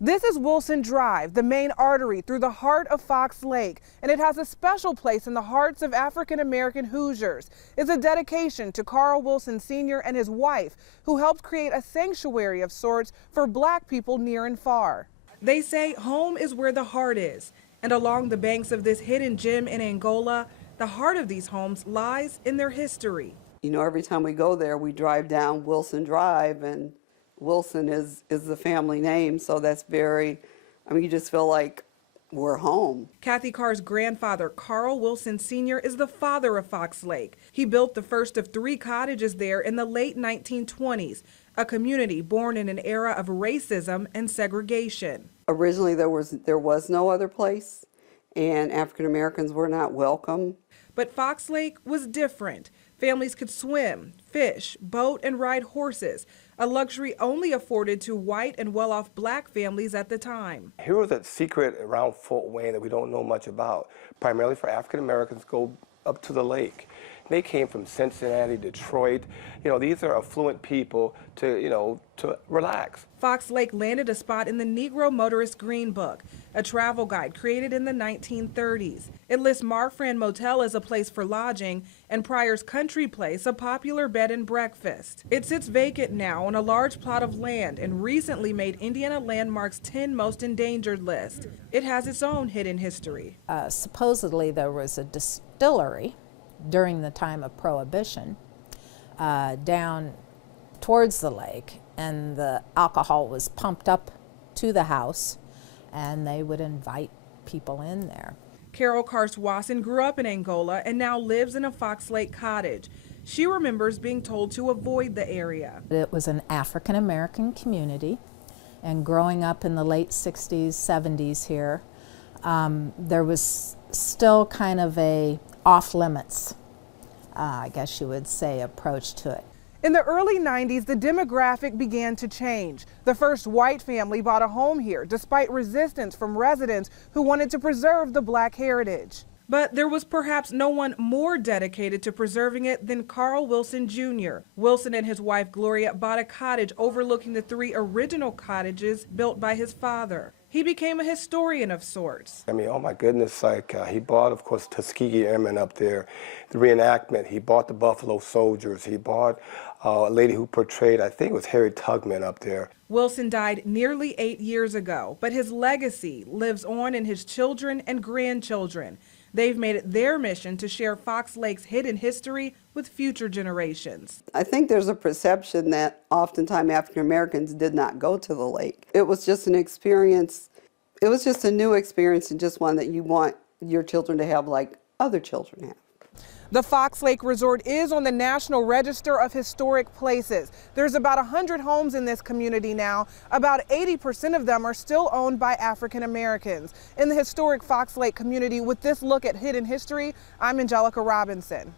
This is Wilson Drive, the main artery through the heart of Fox Lake, and it has a special place in the hearts of African-American Hoosiers. It's a dedication to Carl Wilson Sr. and his wife, who helped create a sanctuary of sorts for black people near and far. They say home is where the heart is, and along the banks of this hidden gem in Angola, the heart of these homes lies in their history. You know, every time we go there, we drive down Wilson Drive, and Wilson is the family name, so that's very, you just feel like we're home. Kathy Carr's grandfather, Carl Wilson Sr., is the father of Fox Lake. He built the first of 3 cottages there in the late 1920s, a community born in an era of racism and segregation. Originally, there was no other place, and African Americans were not welcome. But Fox Lake was different. Families could swim, fish, boat, and ride horses, a luxury only afforded to white and well-off black families at the time. Here was a secret around Fort Wayne that we don't know much about, primarily for African Americans go up to the lake. They came from Cincinnati, Detroit. You know, these are affluent people to relax. Fox Lake landed a spot in the Negro Motorist Green Book, a travel guide created in the 1930s. It lists Marfran Motel as a place for lodging and Pryor's Country Place a popular bed and breakfast. It sits vacant now on a large plot of land and recently made Indiana Landmark's 10 most endangered list. It has its own hidden history. Supposedly there was a distillery during the time of Prohibition down towards the lake, and the alcohol was pumped up to the house and they would invite people in there. Carol Carswasson grew up in Angola and now lives in a Fox Lake cottage. She remembers being told to avoid the area. It was an African American community, and growing up in the late 60s, 70s here, there was still kind of a off-limits, I guess you would say, approach to it. In the early 90s, the demographic began to change. The first white family bought a home here, despite resistance from residents who wanted to preserve the black heritage. But there was perhaps no one more dedicated to preserving it than Carl Wilson Jr. Wilson and his wife Gloria bought a cottage overlooking the 3 original cottages built by his father. He became a historian of sorts. Oh my goodness, he bought, of course, Tuskegee Airmen up there, the reenactment. He bought the Buffalo Soldiers. He bought a lady who portrayed, I think it was Harriet Tubman up there. Wilson died nearly 8 years ago, but his legacy lives on in his children and grandchildren. They've made it their mission to share Fox Lake's hidden history with future generations. I think there's a perception that oftentimes African Americans did not go to the lake. It was just an experience. It was just a new experience, and just one that you want your children to have like other children have. The Fox Lake Resort is on the National Register of Historic Places. There's about 100 homes in this community now. About 80% of them are still owned by African Americans. In the historic Fox Lake community, with this look at hidden history, I'm Angelica Robinson.